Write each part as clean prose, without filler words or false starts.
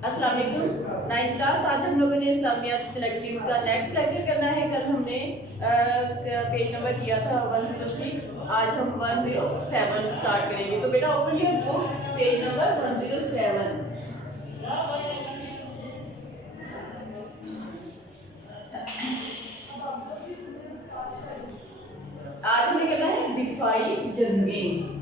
अस्सलाम वालेकुम। 9th class, आज हम लोगों ने इस्लामियात सेलेक्टिव का नेक्स्ट लेक्चर करना है। कल हमने पेज नंबर किया था 106, आज हम 107 स्टार्ट करेंगे। तो बेटा open your book, page number 107। आज हमें करना है दिफाई जंगें।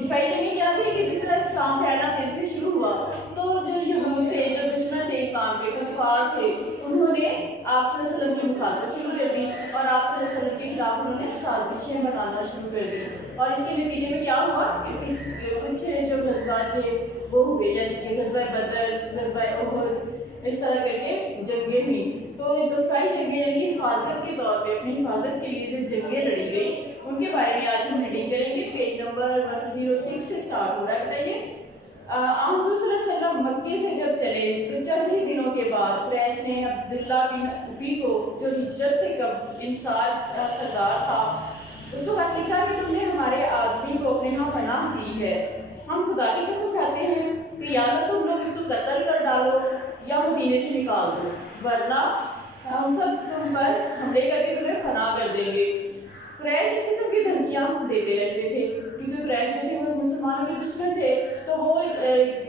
दिफाई जंगें क्या थी कि जिस तरह इस्लाम फैलना तेजी से शुरू हुआ तो जो यहूद थे, जो दुश्मन थे इस्लाम के, कुफार थे, उन्होंने आप सल्लल्लाहु अलैहि वसल्लम की मुखालफत शुरू कर दी और आप सल्लल्लाहु अलैहि वसल्लम के खिलाफ उन्होंने साजिशें बनाना शुरू कर दी। और इसके नतीजे में क्या हुआ कि कुछ जो गज़वा थे वो हुए, यानी कि गज़वा बदर, गज़वा उहद, इस तरह करके जंगें हुई। तो दिफाई जंगें यानी कि हिफाजत के तौर पे, अपनी हिफाजत के लिए जो जंगें लड़ी गई उनके बारे में आज हम रीडिंग करेंगे। पेज नंबर 106 से स्टार्ट हो रहा है। बताइए, हुज़ूर सल्लल्लाहु अलैहि वसल्लम मक्के से जब चले तो चंद ही दिनों के बाद कुरैश ने अब्दुल्ला बिन उबी को, जो हिजरत से कब इंसार सरदार था, उसको खत लिखा कि तुमने हमारे आदमी को अपने यहाँ पनाह दी है। हम खुदा की कसम खाते हैं कि या तो तुम लोग इसको कत्ल कर डालो या मदीने से निकाल दो, वरना हम सब तुम पर हमले करके तुम्हें फना कर देंगे। कुरैश इस किस्म की धमकियाँ देते रहते थे क्योंकि कुरैश जो थे वो मुसलमानों के दुश्मन थे, तो वो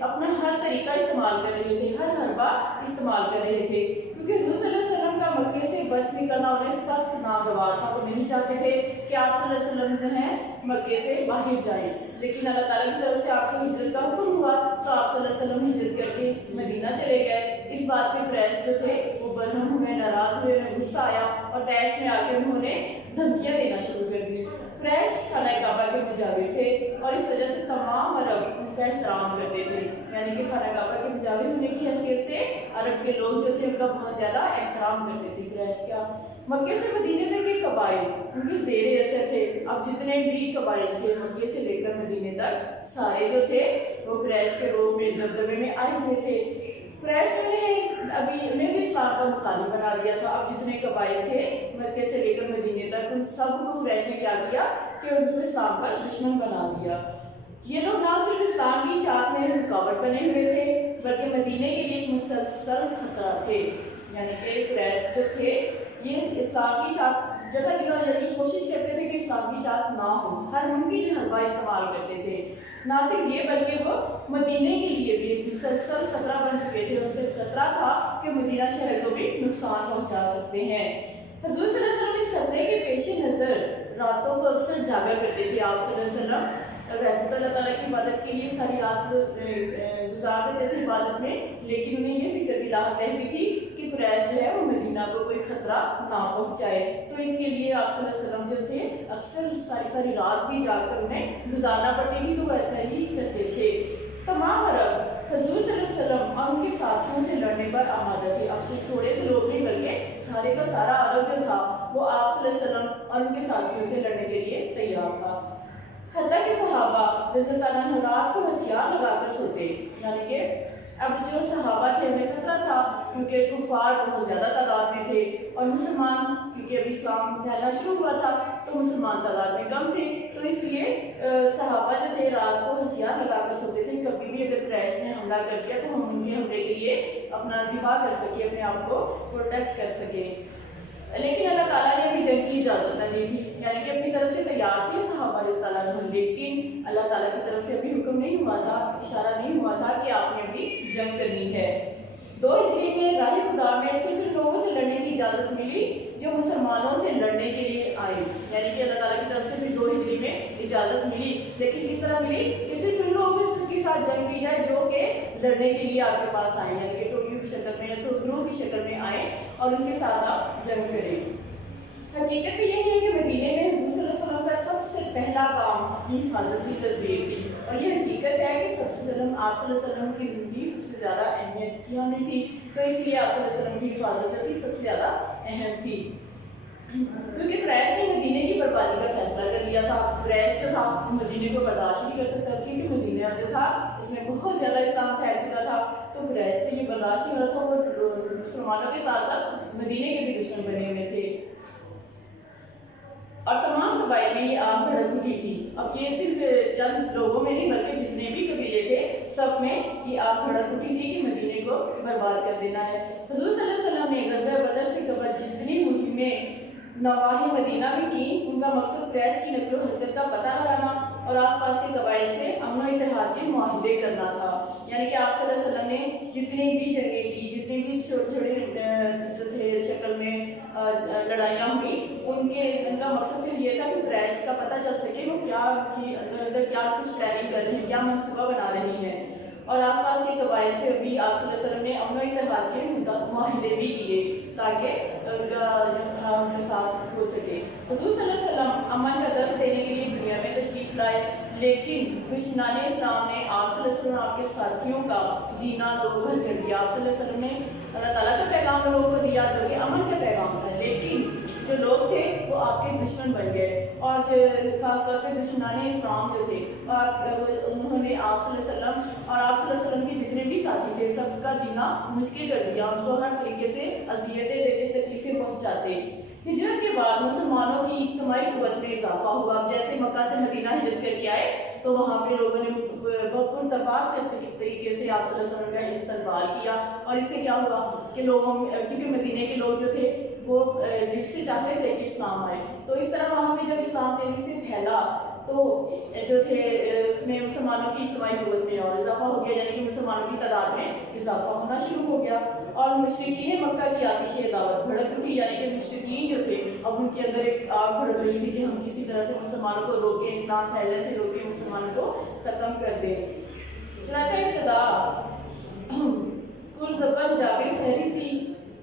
अपना हर तरीका इस्तेमाल कर रहे थे, हर हरबा इस्तेमाल कर रहे थे। क्योंकि हुज़ूर सल्लल्लाहु अलैहि वसल्लम का मक्के से बच निकलना उन्हें सख्त नागवार था। वो नहीं चाहते थे कि आप सल्लल्लाहु अलैहि वसल्लम जो हैं मक्के से बाहर जाएं, लेकिन अल्लाह ताला की तरफ से आपको हिजरत का हुक्म हुआ तो आप सल्लल्लाहु अलैहि वसल्लम हिजरत करके मदीना चले गए। इस बात पे कुरैश जो थे वो बरहम हुए, नाराज हुए, उन्हें गुस्सा आया और तैश में आके उन्होंने धमकियाँ देना शुरू कर दी। कुरैश खाना काबा के मुजाविर थे और इस वजह से तमाम अरब उनका एहतराम करते थे, यानी कि खाना काबा के मुजाविर होने की हैसियत से अरब के लोग जो थे उनका बहुत ज़्यादा एहतराम करते थे। कुरैश का मक्के से मदीने तक के कबाइल उनके ज़ेरे असर थे। अब जितने भी कबाइल थे मक्के से लेकर मदीने तक, सारे जो थे वो कुरैश के रोब में, दबदबे में आए हुए थे। कुरैश ने उन्हें भी इस्लाम का मुखालिफ बना दिया था। अब जितने कबाइल थे मक्के से लेकर मदीने तक, उन सबको कुरैश ने क्या किया कि उनको इस्लाम का दुश्मन बना दिया। ये लोग ना सिर्फ इस्लाम की इशाअत में रुकावट बने हुए थे बल्कि मदीने के लिए एक मुसलसल खतरा थे। यानी कि कुरैश जो थे ये इस्लाम की इशाअत जगह जगह कोशिश करते थे कि इस्लाम की इशाअत ना हो, हर मुमकिन हरबा इस्तेमाल करते थे। ना सिर्फ ये बल्कि वो मदीने के लिए भी एक मुसलसल खतरा बन चुके थे। उनसे खतरा था कि मदीना शहर को भी नुकसान पहुंचा सकते हैं। हुज़ूर सल्लल्लाहु अलैहि वसल्लम इस खतरे के पेश नज़र रातों को अक्सर जागा करते थे। आप सल्लल्लाहु अलैहि वसल्लम वैसे तो अल्लाह ताला की इबादत के लिए सारी रात गुजार देते थे इबादत में, लेकिन उन्हें ये फिक्र भी लाहक रहती थी कि कुरैश जो है वो मदीना को कोई खतरा ना पहुंचाए। तो इसके लिए आप सल्लल्लाहु अलैहि वसल्लम जो थे अक्सर सारी रात भी जाकर उन्हें गुजारना पड़ती थी, तो वो ऐसा ही करते थे। तमाम अरब हुज़ूर सल्लल्लाहु अलैहि वसल्लम और उनके साथियों से लड़ने पर आमादा थे। अब थोड़े से लोग नहीं बल्कि सारे का सारा अरब जो था वो आप सल्लल्लाहु अलैहि वसल्लम और उनके साथियों से लड़ने के लिए तैयार था। हत्ता के सहाबा रात को हथियार लगाकर सोते, यानी कि अब जो सहाबा थे उन्हें खतरा था क्योंकि कुफार बहुत ज़्यादा तादाद में थे और मुसलमान, क्योंकि अभी इस्लाम फैलना शुरू हुआ था तो मुसलमान तादाद में कम थे, तो इसलिए सहाबा जो थे रात को हथियार लगाकर सोते थे। कभी भी अगर कुरैश ने हमला कर दिया तो हम उनके हमले के लिए अपना दिफा कर सके, अपने आप को प्रोटेक्ट कर सके। लेकिन अल्लाह ताला ने भी जंग की इजाज़त न दी थी, यानी कि अपनी तरफ से तैयार थे सहाबा रिश्ता, लेकिन अल्लाह ताला की तरफ से अभी हुक्म नहीं हुआ था, इशारा नहीं हुआ था कि आपने अभी जंग करनी है। 2 हिजरी में राह खुदा में सिर्फ उन लोगों से लड़ने की इजाज़त मिली जो मुसलमानों से लड़ने के लिए आए, यानी कि अल्लाह ताला की तरफ से भी 2 हिजरी में इजाज़त मिली। लेकिन किस तरह मिली कि सिर्फ उन लोगों के साथ जंग की जाए जो कि लड़ने के लिए आपके पास आए, यानी कि टोलियों की शक्ल में या तो ग्रोह की शक्ल में आए और उनके साथ आप जंग करें। हकीकत भी यही है कि मदीने में हुज़ूर सल्लल्लाहु अलैहि वसल्लम का सबसे पहला काम अपनी हिफाजत की तदबीर थी, और ये हकीकत है कि आप सल्लल्लाहु अलैहि वसल्लम की ज़िंदगी सबसे ज़्यादा अहमियत की हमें थी, तो इसलिए आप सल्लल्लाहु अलैहि वसल्लम की हिफाजत जो थी सबसे ज़्यादा अहम थी। क्योंकि कुरैश ने मदीने की बर्बादी का फैसला कर लिया था। कुरैश जो था मदीने को बर्दाश्त नहीं कर सकता क्योंकि मदीना जो था इसमें बहुत ज़्यादा इस्लाम फैल चुका था, तो कुरैश से ये बर्दाश्त नहीं हो रहा था। वो मुसलमानों के साथ साथ मदीने के भी दुश्मन बने हुए थे और तमाम قبائل میں یہ عام بھڑک اٹھی تھی. اب یہ صرف چند لوگوں میں نہیں بلکہ جتنے بھی قبیلے تھے سب میں یہ عام بھڑک اٹھی تھی کہ مدینے کو برباد کر دینا ہے. حضور صلی اللہ علیہ وسلم نے غزوہ بدر سے قبل جتنی مہمیں نواحی مدینہ میں کی ان کا مقصد قریش کی نقل و حرکت کا پتہ لگانا اور آس پاس کے قبائل سے امن و اتحاد کے معاہدے کرنا تھا. یعنی کہ آپ صلی اللہ علیہ وسلم نے جتنی بھی جنگیں کی, جتنی بھی چھوٹے چھوٹے جو تھے شکل میں لڑائیاں ہوئی, ان کا مقصد صرف یہ تھا کہ قریش کا پتہ چل سکے وہ کیا کیا کچھ پلاننگ کر رہے ہیں, کیا منصوبہ بنا رہی ہیں. اور آس پاس کے قبائل سے بھی آپ صلی اللہ علیہ وسلم نے امن و اتحاد کے معاہدے بھی کیے تاکہ ان کا تھا ان کے ساتھ ہو سکے. حضور صلی اللہ علیہ وسلم امن کا درس دینے کے لیے دنیا میں تشریف لائے, لیکن دشمنان اسلام نے آپ صلی اللہ علیہ وسلم آپ کے ساتھیوں کا جینا دوبھر کر دیا. آپ صلی اللہ علیہ وسلم نے اللہ تعالیٰ کا پیغام لوگوں کو دیا جو کہ امن کا پیغام تھا, لیکن جو لوگ تھے وہ آپ کے دشمن بن گئے. اور خاص طور پہ دشمنان اسلام جو تھے انہوں نے آپ صلی اللہ علیہ وسلم اور آپ صلی اللہ علیہ وسلم کے جتنے بھی ساتھی تھے سب کا جینا مشکل کر دیا, ان کو ہر طریقے سے اذیتیں دیتے, تکلیفیں پہنچاتے. ہجرت کے بعد مسلمانوں کی اجتماعی قوت میں اضافہ ہوا. اب جیسے مکہ سے مدینہ ہجرت کر کے آئے تو وہاں پہ لوگوں نے بہت پرتپاک طریقے سے آپ صلی اللہ علیہ وسلم کا استقبال کیا. اور اس سے کیا ہوا کہ لوگوں کیونکہ مدینہ کے لوگ جو تھے وہ دل سے چاہتے تھے کہ اسلام آئے, تو اس طرح وہاں پہ جب اسلام تیزی سے پھیلا تو جو تھے اس میں مسلمانوں کی اجتماعی قوت میں اور اضافہ ہو گیا, یعنی کہ مسلمانوں کی تعداد میں اضافہ ہونا شروع ہو گیا. اور مشرکین مکہ کی آتش دعوت بھڑک اٹھی, یعنی کہ مشرکین جو تھے اب ان کے اندر ایک آگ بھڑک رہی تھی کہ ہم کسی طرح سے مسلمانوں کو روکیں, اسلام پھیلنے سے روکیں, مسلمانوں کو ختم کر دیں. چنانچہ ابتدا پرزبر جابر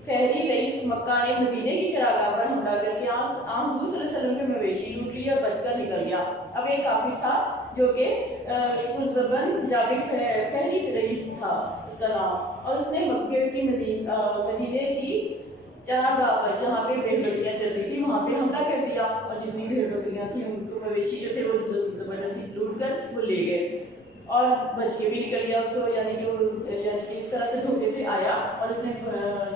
فہری رئیس مکہ نے مدینے کی چراگاہ پر حملہ کر کے حضور صلی اللہ علیہ وسلم کے مویشی لوٹ لیے اور بچ کر نکل گیا. اب ایک کافر تھا جو کہ پرزبن جابر فہری رئیس تھا اس کا نام, اور اس نے مکے کی مدینے کی چراگاہ پر جہاں پہ بھیڑ بکریاں چل رہی تھی وہاں پہ حملہ کر دیا, اور جتنی بھیڑ بکریاں تھیں ان کو مویشی جو تھے وہ زبردستی لوٹ کر وہ لے گئے اور بچ کے بھی نکل گیا اس کو. یعنی کہ اس طرح سے دھوکے سے آیا اور اس نے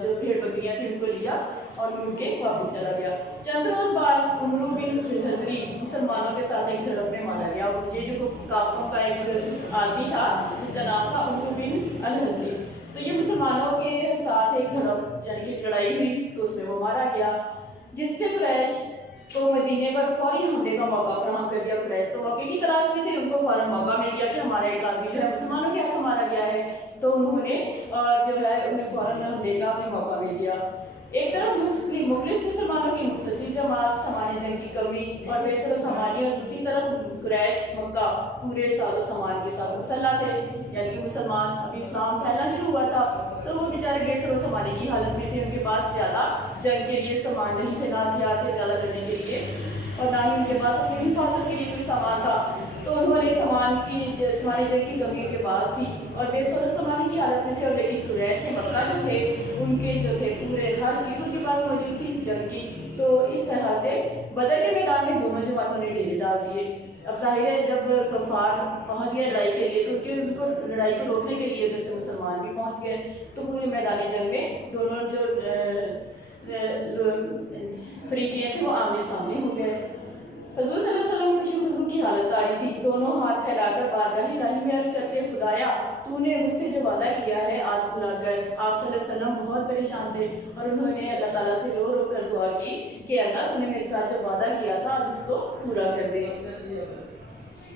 جو بھیڑ بکریاں تھیں ان کو لیا اور لوٹ کے واپس چلا گیا. چند روز بعد عمرو بن حضری مسلمانوں کے ساتھ ایک جھڑپ میں مارا گیا. یہ جو کافروں کا ایک آدمی تھا جس کا نام تھا عمرو بن الحضری, تو یہ مسلمانوں کے ساتھ ایک جھڑپ یعنی کہ لڑائی ہوئی تو اس میں وہ مارا گیا, جس سے قریش تو مدینے پر فوری حملے کا موقع فراہم کر دیا. قریش تو موقع کی تلاش میں تھے, ان کو فوراً موقع مل گیا کہ ہمارا ایک آدمی جو ہے مسلمانوں کے ہاتھ مارا گیا ہے, تو انہوں نے جو ہے انہیں فوراً حملے کا اپنے موقع مل گیا. ایک طرف مخلص مسلمانوں کی مختصر جماعت سامان جنگ کی کمی اور بے سر و سامانی, اور دوسری طرف قریش مکہ پورے ساز و سامان کے ساتھ مسلح تھے. یعنی کہ مسلمان ابھی اسلام پھیلنا شروع ہوا تھا تو وہ بیچارے بے سر و سامانی کی حالت میں تھے, ان کے پاس زیادہ جنگ کے لیے سامان نہیں تھے, نہ ہتھیار تھے زیادہ لڑنے کے لیے, اور نہ ہی ان کے پاس اپنی حفاظت کے لیے کوئی سامان تھا. تو انہوں نے سامان جنگ کی کمی ان کے پاس تھی اور بے سر و سامانی کی حالت میں تھے. اور لیکن قریش مکہ جو تھے ان کے جو تھے پورے ہر چیز ان کے پاس موجود تھی جنگ کی. تو اس طرح سے بدر کے میدان میں دونوں جماعتوں نے ڈیرے ڈال دیے. اب ظاہر ہے جب کفار پہنچ گئے لڑائی کے لیے تو ان کو لڑائی کو روکنے کے لیے ادھر سے مسلمان بھی پہنچ گئے, تو پورے میدان جنگ میں دونوں جو فریقیں تھے وہ آمنے سامنے ہو گئے. حضور صلی اللہ علیہ وسلم خوشی خضو کی حالت آئی تھی, دونوں ہاتھ پھیلا کر بارگاہ الہی میں عرض کرتے, خدایا تو نے مجھ سے جو وعدہ کیا ہے آج بلا کر. آپ صلی اللہ علیہ وسلم بہت پریشان تھے اور انہوں نے اللہ تعالیٰ سے رو رو کر دعا کی کہ اللہ تو نے میرے ساتھ جو وعدہ کیا تھا آج اس کو پورا کر دے.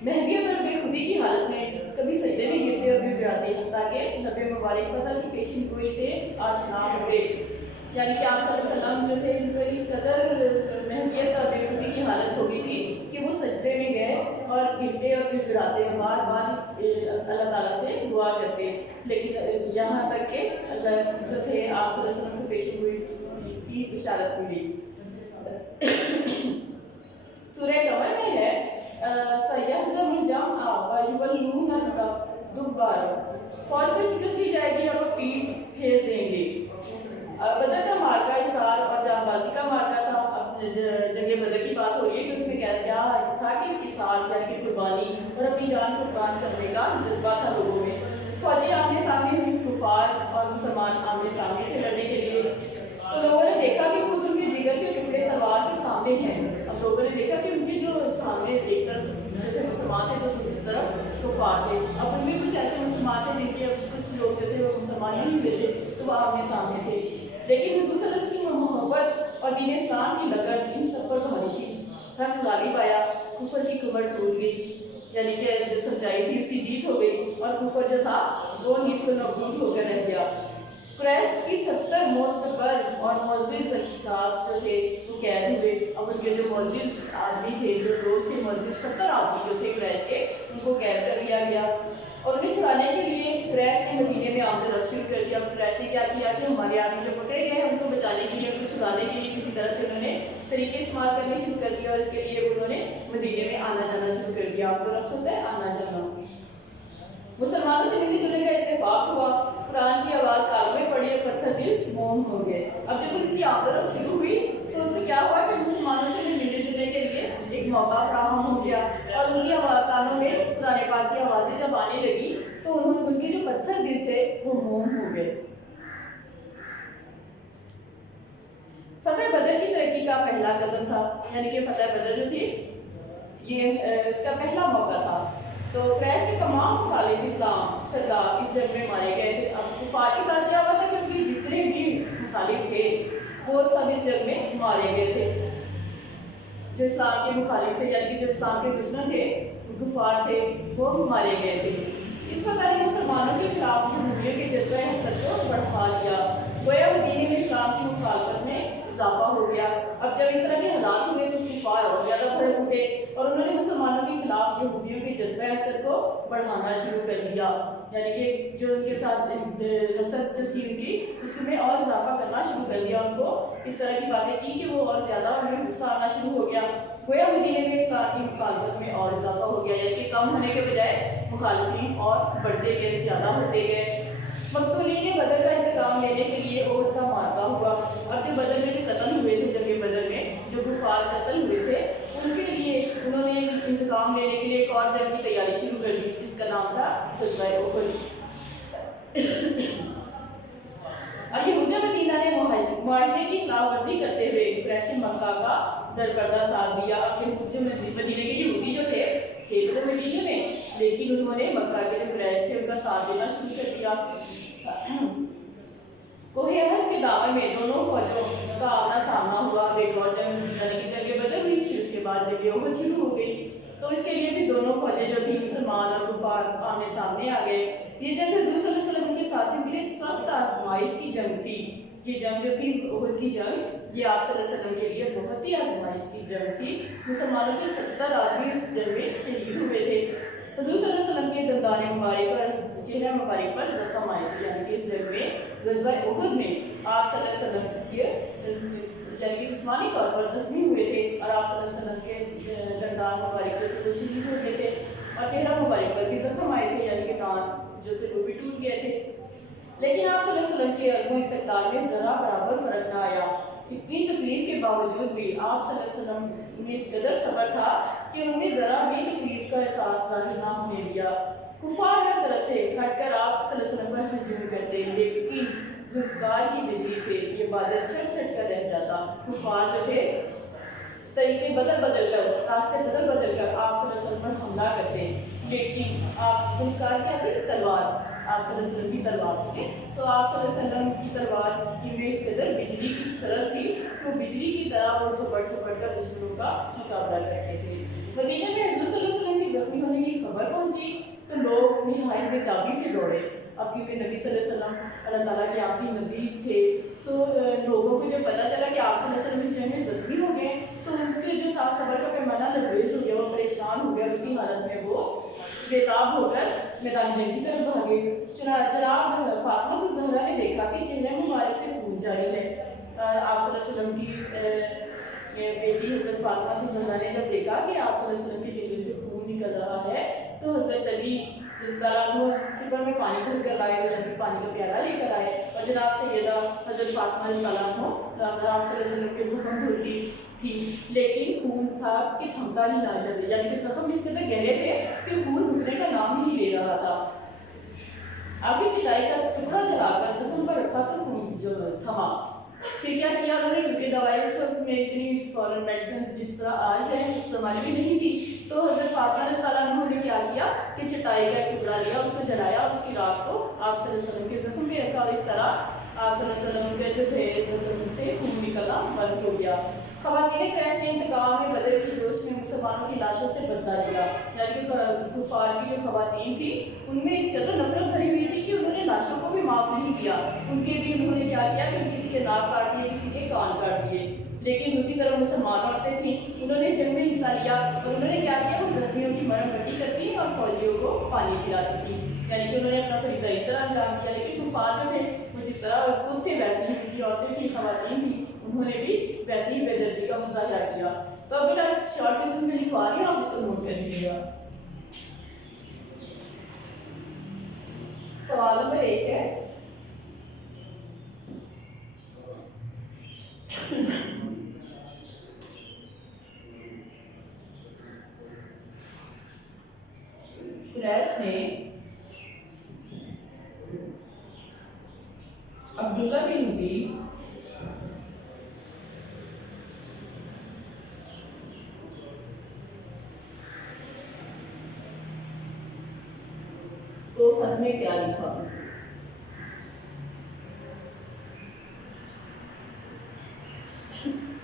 محویت اور بے خودی کی حالت میں کبھی سجدے میں گرتے اور بھی گراتے تاکہ نبی مبارک فتح کی پیشن گوئی سے آشنا ہوئے. یعنی کہ آپ صلی اللہ علیہ وسلم جو تھے ان کو اس قدر محویت اور بے خودی کی حالت ہو گئی تھی کہ وہ سجدے میں گئے اور گرتے اور پھر گراتے بار بار اللہ تعالیٰ سے دعا کرتے, لیکن یہاں تک کہ اللہ جو تھے آپ صلی اللہ علیہ وسلم کو پیشن گوئی کی بشارت ملی. سورہ قمر میں ہے سَيَهْزَمُ الْجَمْعُ وَيُوَلُّونَ الْأَدْبَارَ, فوج کو شکست دی جائے گی اور وہ پیٹھ پھیر دیں گے. بدر کا مارکا اصحار اور جان بازی کا مارکا تھا. اب جنگ بدر کی بات ہو رہی ہے کہ اس میں کیا تھا کہ اصحار یعنی کہ قربانی اور اپنی جان قربان کرنے کا جذبہ تھا لوگوں میں. فوجی آمنے سامنے ہوئی, کفار اور مسلمان آمنے سامنے تھے لڑنے کے لیے. تو لوگوں نے دیکھا کہ خود ان کے جگر کے ٹکڑے تلوار کے سامنے ہیں. اب لوگوں نے دیکھا کہ ان کے جو कुफार थे। अब उनमें कुछ ऐसे मुसलमान थे जिनके कुछ लोग जो थे वो मुसलमान नहीं हुए थे, तो वो आमने सामने थे। लेकिन हुज़ूर सल्लल्लाहु अलैहि वसल्लम की मोहब्बत और दीन इस्लाम की लगन इन सब पर भारी थी। हक गालिब आया, कुफर की कमर टूट गई, यानी कि जो सच्चाई थी उसकी जीत हो गई और कुफर जो था वो निस्फ़ नबूद होकर रह गया। क्रैश की 70 मोतबर और मुअज़्ज़िज़ अशख़ास जो थे वो कैद हुए। अब उनके जो मुअज़्ज़िज़ आदमी थे, जो लोग थे मुअज़्ज़िज़ 70 आदमी जो थे क्रैश के, उनको कैद कर लिया गया और उन्हें छुड़ाने के लिए क्रैश ने मदीने में आमद रफ्त शुरू कर दिया। क्रैश ने क्या किया कि हमारे आदमी जो पकड़े गए हैं उनको बचाने के लिए, उनको छुड़ाने के लिए किसी तरह से उन्होंने तरीके इस्तेमाल करने शुरू कर दिया और इसके लिए उन्होंने मदीने में आना जाना शुरू कर दिया। आमद रफ्त होता है आना जाना। मुसलमानों से मिलने जुलने का इत्तेफाक हुआ, कुरान की आवाज़ कानों में पड़ी और पत्थर दिल मोम हो गए। अब जब उनकी आमद शुरू हुई तो उससे क्या हुआ कि मुसलमानों से मिलने जुलने के लिए एक मौका फराहम हो गया और उनकी कानों में कुरान पाक की आवाज़ें जब आने लगी तो उनके जो पत्थर दिल थे वो मोम हो गए। फतेह बदर की तरक्की का पहला कदम था, यानी कि फतेह बदर जो थी ये इसका पहला मौका था। तो क्रैश के तमाम मुखालिफ इस्लाम सरदार इस जंग में मारे गए थे। अब कुफार के साथ क्या हुआ था कि उनके जितने भी मुखालिफ थे वो सब इस जंग में मारे गए थे। जो इस्लाम के मुखालिफ थे, यानी कि जो इस्लाम के दुश्मन थे, कुफार थे, वो मारे गए थे। इस प्रकार मुसलमानों के खिलाफ यहूदियों के जज्बे हसद को बढ़ा दिया। गोया मदीने में इस्लाम की मुखालफत में इजाफा हो गया। अब जब इस तरह के हालात हुए तो कुफार और ज़्यादा भड़क उठे और उन्होंने मुसलमानों के खिलाफ यहूदियों के जज्बे हसद को बढ़ाना शुरू कर दिया, यानी कि जो उनके साथ हसद जो थी उनकी उसमें और इजाफा करना शुरू कर दिया। उनको इस तरह की बातें की कि वो और ज़्यादा उन्हें गुस्सा आना शुरू हो गया। गोया मदीने में इस्लाम की मुखालफत में और इजाफा हो गया, यानी कि कम होने के बजाय मुखालफी और बढ़ते गए, ज़्यादा होते गए। मकतूलीन ने बदर का इंतकाम लेने के लिए ओहद का मार्का हुआ। अब जो बदर में जो कत्ल हुए थे, जंग बदर में जो कुफार कत्ल हुए थे, उनके लिए उन्होंने इंतकाम लेने के लिए एक और जंग की तैयारी शुरू कर दी जिसका नाम था ग़ज़वा उहद। और यहूद मदीना ने मुआहदे की खिलाफ वर्जी करते हुए क़ुरैश मक्का का दरपर्दा साथ दिया। अब मदीने के यहूदी जो थे तो मदीने में, लेकिन उन्होंने मक्का के जो क़ुरैश थे उनका साथ देना शुरू कर दिया। कोहे अहद के दामन में दोनों फौजों का आमना सामना हुआ। एक और जंग, यानी कि जंग बदर हुई, फिर उसके बाद जंग उहद शुरू हो गई। तो इसके लिए भी दोनों फौजें जो थी मुसलमान और कुफार आमने सामने आ गए। ये जंग हुज़ूर सल्लल्लाहु अलैहि वसल्लम के साथियों के लिए सख्त आजमाइश की जंग थी। ये जंग जो थी उहद की जंग, ये आप सल्लल्लाहु अलैहि वसल्लम के लिए बहुत ही आजमाइश की जंग थी। मुसलमानों के 70 आदमी इस जंग में शहीद हुए थे। हुज़ूर सल्लल्लाहु अलैहि वसल्लम के दंदान मुबारक और चेहरा मुबारक पर जख्म आए थे, यानी कि इस जंग में ग़ज़वा उहद में आप सल्लल्लाहु अलैहि वसल्लम के यानी कि जिस्मानी तौर पर जख्मी हुए थे और आप सल्लल्लाहु अलैहि वसल्लम के दंदान मुबारक जो थे वो शहीद हो गए थे और चेहरा मुबारक पर भी जख्म आए थे, यानी कि दांत जो थे वो भी टूट गए थे। लेकिन आप सल्लल्लाहु अलैहि वसल्लम के अज़्म इस्तिक़लाल में ज़रा बराबर फ़र्क ना आया। इतनी तकलीफ़ के बावजूद भी आप सल्लल्लाहु अलैहि वसल्लम में इस कदर सब्र था कि उन्हें ज़रा भी तकलीफ़ का एहसास ज़ाहिर ना होने दिया। कुफार हर तरह से हटकर आप सल्लल्लाहु अलैहि वसल्लम पर हजूम करते, लेकिन ज़ुल्फ़कार की बिजली से ये बादल छट छट कर रह जाता। कुफार जो थे तरीके बदल कर, रास्ते बदल कर आप सल्लल्लाहु अलैहि वसल्लम पर हमला करते, लेकिन आप ज़ुल्फ़कार क्या थे? तलवार, आप सल्लल्लाहु अलैहि वसल्लम की तलवार थी। तो आप सल्लल्लाहु अलैहि वसल्लम की तलवार की में इस कदर बिजली की सरल थी तो बिजली की तरह वो झपट कर दुश्मनों का मुकाबला करते थे। मदीने में हुज़ूर सल्लल्लाहु अलैहि वसल्लम की ज़ख्मी होने की खबर पहुंची तो लोग निहायत बेताबी से दौड़े। अब क्योंकि नबी सल्लल्लाहु अलैहि वसल्लम अल्लाह ताला के आखिरी नबी थे, तो लोगों को जब पता चला कि आप सल्लल्लाहु अलैहि वसल्लम इस जंग में ज़ख्मी हो गए तो उनके जो था सब्र का पैमाना लबरेज हो गया, वो परेशान हो गया। उसी हालत में वो बेताब होकर मैदान जंग की तरफ भागे। जनाब फातिमा तो ज़हरा ने देखा कि चेहरे मुबारक से खून जारी है। आप सल्लल्लाहु अलैहि वसल्लम की बेटी हज़रत फातिमा तो ज़हरा ने जब देखा कि आप सल्लल्लाहु अलैहि वसल्लम के चेहरे से खून निकल रहा है तो हज़रत अली सिपर में पानी भर कर लाए, पानी का प्याला लेकर आए और जनाब सैयदा हज़रत फातिमा आप सल्लल्लाहु अलैहि वसल्लम के ज़ख्म धोती थी, लेकिन खून था कि थमता ही ना था, यानी कि ज़ख्म इस कदर गहरे थे कि खून रुकने का नाम ही ले रहा था। आखिर चिराई का टुकड़ा जलाकर ज़ख्म पर रखा तो खून जो थमा। फिर क्या किया उन्होंने, क्योंकि दवाई उस वक्त में इतनी फॉरेन मेडिसिन जिस तरह आज है इस्तेमाल भी नहीं थी, تو حضرت فاطمہ رضی اللہ عنہ نے کیا کیا کہ چٹائی کا ایک ٹکڑا لیا، اس کو جلایا، اس کی رات کو آپ صلی اللہ علیہ وسلم کے زخم پہ رکھا، اور اس طرح آپ صلی اللہ علیہ وسلم کے جو تھے زخم سے خون نکلنا بند ہو گیا۔ خواتین قریش نے انتقام میں بدر کی جوش میں مسلمانوں کی لاشوں سے بدلہ لیا، یعنی کہ کفار کی جو خواتین تھی ان میں اس قدر نفرت بھری ہوئی تھی کہ انہوں نے لاشوں کو بھی معاف نہیں کیا، ان کے بھی انہوں نے کیا کیا کہ کسی کے ناک کاٹ دیے، کسی کے کان کاٹ دیے۔ لیکن دوسری طرف مسلمان عورتیں تھیں، انہوں نے جنگ میں حصہ لیا، اور انہوں نے کیا کیا، وہ زخمیوں کی مرہم پٹی کرتی اور فوجیوں کو پانی پلاتی تھی، یعنی کہ انہوں نے اپنا فریضہ اس طرح انجام کیا۔ لیکن کفار جو تھے وہ جس طرح خود تھے ویسے ہی کی عورتیں تھیں، خواتین تھیں، انہوں نے بھی ویسے ہی بے دردی کا مظاہرہ کیا۔ تو اب بیٹا شارٹ کوسچن میں لکھوا رہی ہوں، آپ اس کو نوٹ کر لیجیے گا۔ سوال نمبر 1 ہے قریش نے عبداللہ بن ابی تو خط میں کیا لکھا؟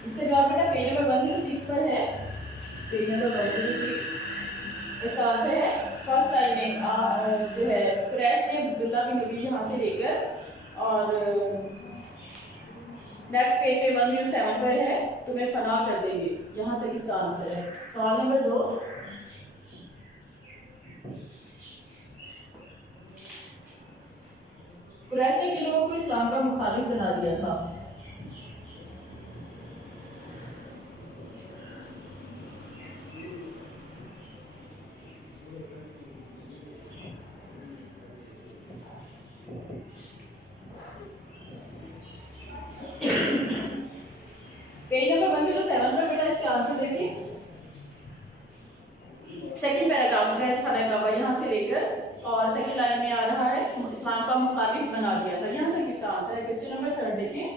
اس کا جواب بیٹا پیج نمبر 106 پر ہے، پیج نمبر 106۔ اس کا آنسر ہے فرسٹ لائن میں جو ہے قریش نے عبداللہ بن ابی یہاں سے لے کر، اور نیکسٹ پیج پہ 107 پر ہے تمہیں فنا کر دیں گے، یہاں تک اس کا آنسر ہے۔ سوال نمبر 2، قریش نے کن لوگوں کو اسلام کا مخالف بنا دیا تھا؟ پیج نمبر 107 پر بیٹا اس کا آنسر دیکھیں، سیکنڈ پیراگراف ہے خانہ کعبہ یہاں سے لے کر، اور سیکنڈ لائن میں آ رہا ہے اسلام کا مخالف بنا دیا تھا، یہاں تک اس کا آنسر ہے۔ کوسچن نمبر 3 دیکھیں،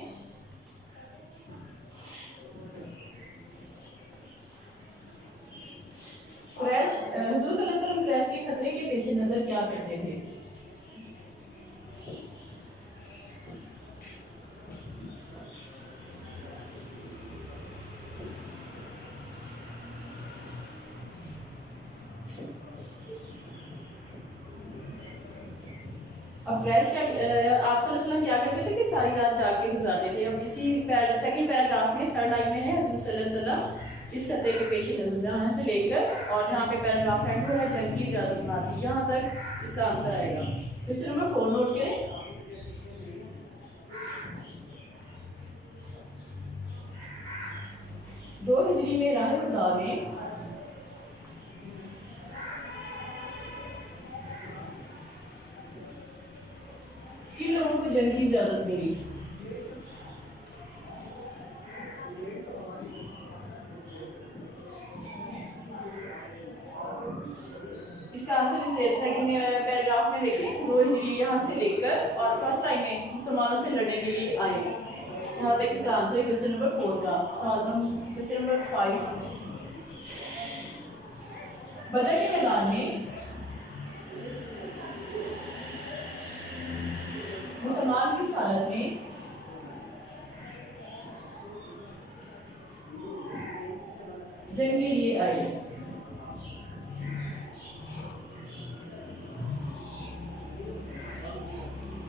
قریش حضور صلی اللہ علیہ وسلم قریش کے خطرے کے پیش نظر کیا کرتے تھے؟ اب قریش کا آپ صلی اللہ علیہ وسلم کیا کرتے تھے کہ ساری رات جاگ کے گزارتے تھے۔ اب اسی سیکنڈ پیراگراف میں تھرڈ لائن میں ہے حضور صلی اللہ علیہ وسلم اس خطے کے پیش نظر جہاں سے لے کر اور جہاں پہ پیراگراف اینڈ ہو ہے جنگ کی اجازت نہ دی، یہاں تک اس کا آنسر آئے گا۔ کوسچن نمبر 4 نوٹ کریں، دو ہجری میں راہ خدا میں کن لوگوں کو جنگ کی اجازت ملی؟ اس کا آنسر اس سیکنڈ پیراگراف میں دیکھیں، 2 ہجری یہاں سے لے کر اور فرسٹ ٹائم میں مسلمانوں سے لڑنے کے لیے آئے، یہاں تک اس کا آنسر ہے کوسچن نمبر 4 کا۔ کوسچن نمبر 5، بدر کے میدان میں مسلمان کی حالت میں جنگ کے لیے آئے،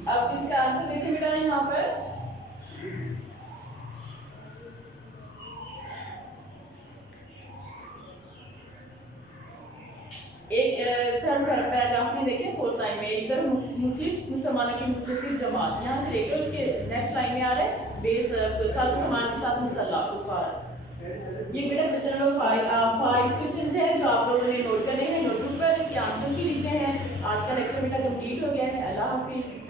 اب اس کا آنسر دیکھیں بیٹا یہاں پر ایک تھرڈ پیراگراف میں دیکھیں 4th لائن میں ایک طرف مخلص مسلمانوں کی مختصر جماعت، یہاں سے لے کر اس کے نیکسٹ لائن میں آ رہا ہے بے سال مسلمان کے ساتھ مسلح کفار۔ یہ بیٹا کوسچن نمبر 5 کوسچنز ہیں جو آپ لوگوں نے نوٹ کرنے ہیں نوٹ بک پر، اس کے آنسر بھی لکھنے ہیں۔ آج کا لیکچر بیٹا کمپلیٹ ہو گیا ہے، اللہ حافظ۔